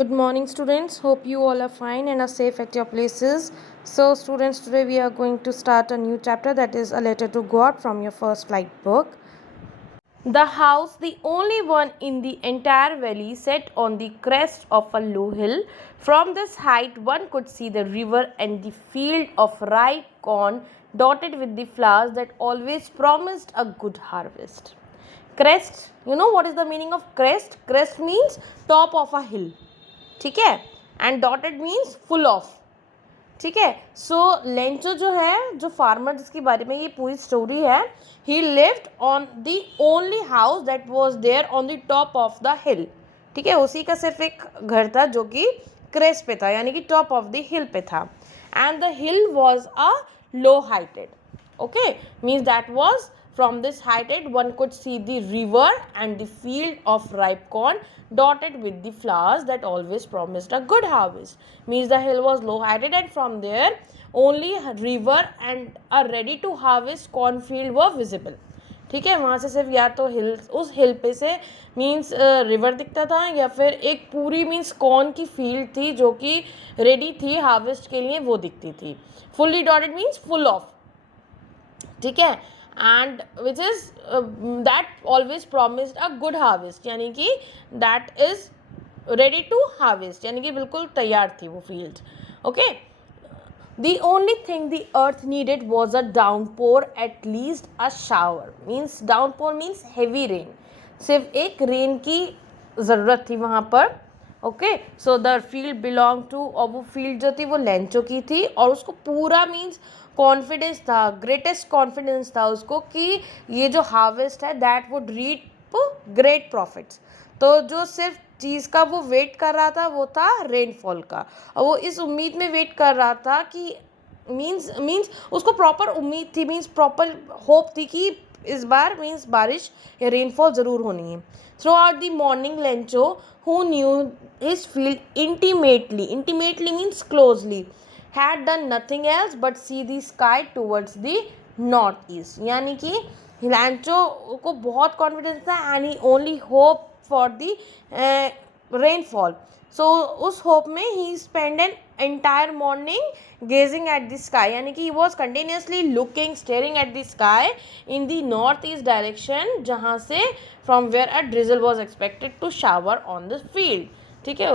Good morning, students. Hope you all are fine and are safe at your places. So, students, today we are going to start a new chapter, that is A Letter to God from your first flight book. The house, the only one in the entire valley, set on the crest of a low hill. From this height, one could see the river and the field of ripe corn dotted with the flowers that always promised a good harvest. Crest, you know what is the meaning of crest? Crest means top of a hill. ठीक है, and dotted means full of. ठीक है, सो Lencho जो है, जो farmer जिसके बारे में ये पूरी स्टोरी है, he lived on the only house that was there on the top of the hill. ठीक है, उसी का सिर्फ एक घर था जो कि क्रेस्ट पे था, यानी कि टॉप ऑफ द हिल पे था. And the hill was a low heighted. Okay, means that was from this height one could see the river and the field of ripe corn dotted with the flowers that always promised a good harvest. Means the hill was low heighted and from there only river and a ready to harvest corn field were visible. ठीक है, वहाँ से सिर्फ या तो हिल, उस हिल पे से मीन्स रिवर दिखता था, या फिर एक पूरी मीन्स कॉर्न की फील्ड थी जो कि रेडी थी हार्वेस्ट के लिए, वो दिखती थी. Fully dotted means full of. ठीक है, and which is that always promised a good harvest, यानी कि that is ready to harvest, यानी कि बिल्कुल तैयार थी वो field. Okay, the only thing the earth needed was a downpour, at least a shower. Means downpour means heavy rain. सिर्फ एक रेन की ज़रूरत थी वहाँ पर. Okay, so the field belong to, और वो फील्ड जो थी वो लेंचो की थी, और उसको पूरा मीन्स कॉन्फिडेंस था, ग्रेटेस्ट कॉन्फिडेंस था उसको कि ये जो हार्वेस्ट है that would reap great profits. तो जो सिर्फ चीज़ का वो वेट कर रहा था वो था रेनफॉल का, और वो इस उम्मीद में वेट कर रहा था कि मीन्स उसको प्रॉपर उम्मीद थी, मीन्स प्रॉपर होप थी कि इस बार मीन्स बारिश या रेनफॉल ज़रूर होनी है. Through out the morning Lencho, who knew his field intimately means closely, had done nothing else but see the sky towards the north east. यानी कि हिलांचो को बहुत कॉन्फिडेंस था and he only hope for the rainfall. So उस hope में ही spend an entire morning gazing at the sky, यानी कि he was continuously looking, staring at the sky in the north east direction, जहाँ से from where a drizzle was expected to shower on the field. ठीक है,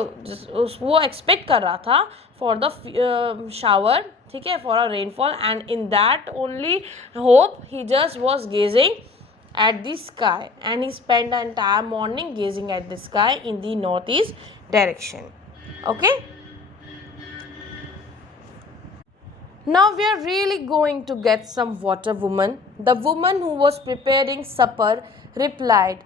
वो expect कर रहा था फॉर द शावर, ठीक है, for a rainfall, and in that only hope he just was gazing at the sky, and he spent the entire morning gazing at the sky in the northeast direction. Okay, now we are really going to get some water. Woman, the woman who was preparing supper, replied,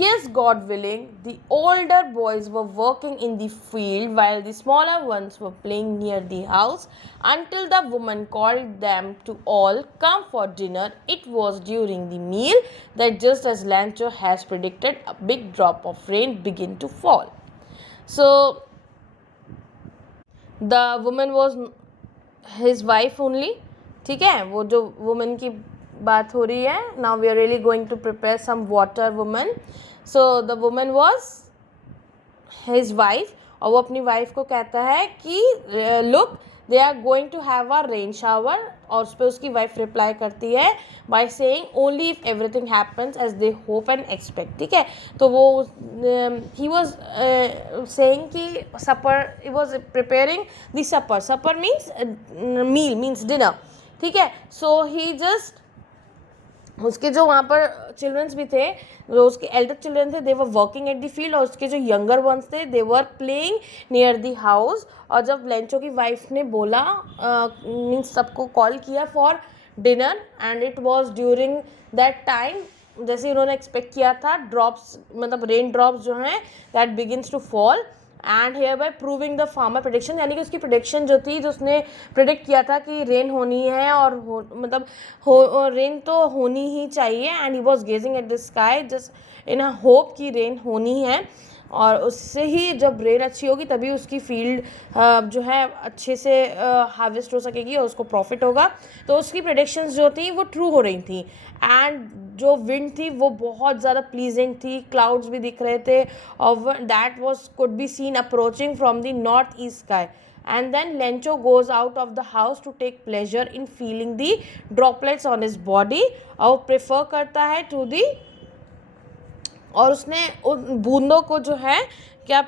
yes, God willing. The older boys were working in the field while the smaller ones were playing near the house, until the woman called them to all come for dinner. It was during the meal that, just as Lancho has predicted, a big drop of rain began to fall. So the woman was his wife only. ठीक है, वो जो woman की बात हो रही है. Now we are really going to prepare some water. Woman, so the woman was his wife, और वो अपनी वाइफ को कहता है कि look, they are going to have a rain shower, और उस पर उसकी वाइफ रिप्लाई करती है by saying only if everything happens as they hope and expect. ठीक है, तो वो ही वॉज सेइंग कि supper, he was preparing the super. Super means meal, means dinner. ठीक है, सो ही जस्ट, उसके जो वहाँ पर चिल्ड्रंस भी थे, जो उसके एल्डर चिल्ड्रन थे, they were working at the field, और उसके जो यंगर वंस थे, they were playing near the house. और जब लेंचो की वाइफ ने बोला, मीन्स सबको कॉल किया for dinner, and it was during that time, जैसे उन्होंने एक्सपेक्ट किया था, ड्रॉप्स मतलब रेन ड्रॉप्स जो हैं that begins to fall, and hereby proving the farmer prediction, यानी कि उसकी प्रेडिक्शन जो थी, जो उसने प्रेडिक्ट किया था कि रेन होनी है, और रेन तो होनी ही चाहिए. And he was gazing at the sky just in a hope कि रेन होनी है. और उससे ही जब रेन अच्छी होगी तभी उसकी फील्ड जो है अच्छे से हार्वेस्ट हो सकेगी और उसको प्रॉफिट होगा। तो उसकी प्रेडिक्शंस जो थी वो ट्रू हो रही थी। एंड जो विंड थी वो बहुत ज़्यादा प्लीजेंट थी, क्लाउड्स भी दिख रहे थे और that was could be seen approaching from the north east sky. And then Lencho goes out of the house to take pleasure in feeling the droplets on his body, और prefer करता है to the, और उसने उन बूंदों को जो है क्या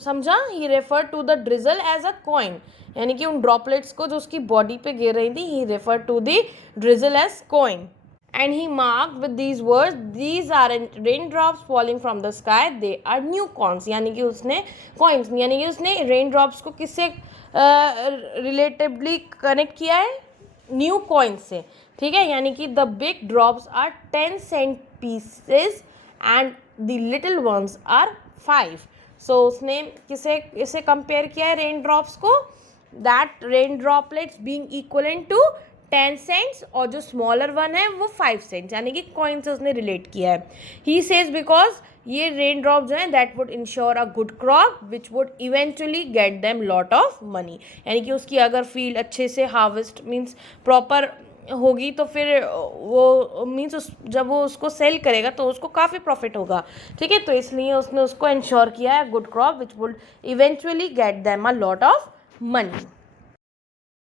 समझा, he refer to the drizzle as a coin, यानी कि उन ड्रॉपलेट्स को जो उसकी बॉडी पे गिर रही थी, he refer to the drizzle as coin. And he marked with these words, these are raindrops falling from the sky, they are new coins, यानी कि उसने coins यानी कि उसने raindrops को किससे रिलेटिवली कनेक्ट किया है, न्यू कॉइन्स से, ठीक है। यानी कि the big drops are 10 cent pieces and the little ones are 5। So उसने इसे कंपेयर किया है रेन ड्रॉप्स को, that rain droplets being equivalent to 10 cents और जो स्मॉलर वन है वो 5 सेंट्स, यानी कि कॉइन से उसने रिलेट किया है। ही सेज बिकॉज ये रेन ड्रॉप जो है that would ensure a good crop which would eventually get them lot of money, यानी कि उसकी अगर फील्ड अच्छे से हार्वेस्ट मीन्स प्रॉपर होगी तो फिर वो मीन्स जब वो उसको सेल करेगा तो उसको काफ़ी प्रॉफिट होगा, ठीक है। तो इसलिए उसने उसको इंश्योर किया है good crop which would eventually get them a lot of money.